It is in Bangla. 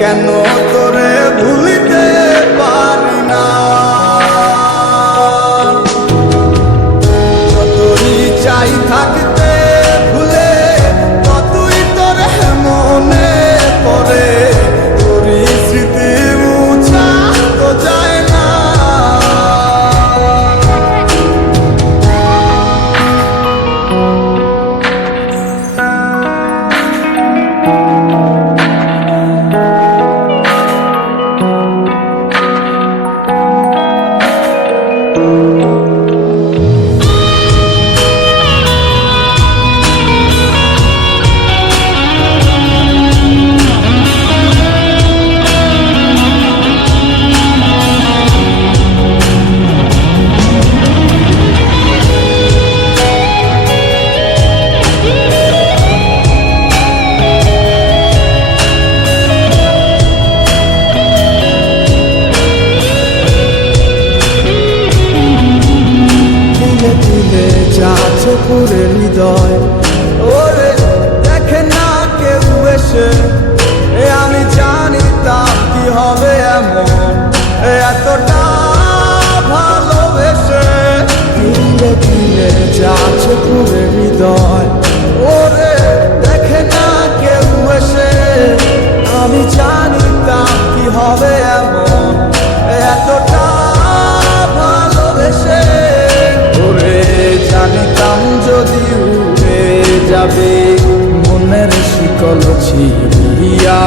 কেন তোরে ভুলিতে পারি না, যতই চাই থাকতে ভুলে ততই তোরে মনে পড়ে, তোরই স্মৃতি মুছা তো যায় না। যাচ্ছে পুরে হৃদয়, ওরে দেখে না কেউ এসে, আমি জানিতাম কি হবে এমন, এতটা ভালোবেসে। ধীরে ধীরে যাচ্ছে পুরে হৃদয়, ওরে দেখে না কেউ এসে, আমি জানিতাম কি হবে এমন, এতটা ভালোবেসে। জানিতাম যদি উড়ে যাবে মনের শিকল ছিড়িয়া।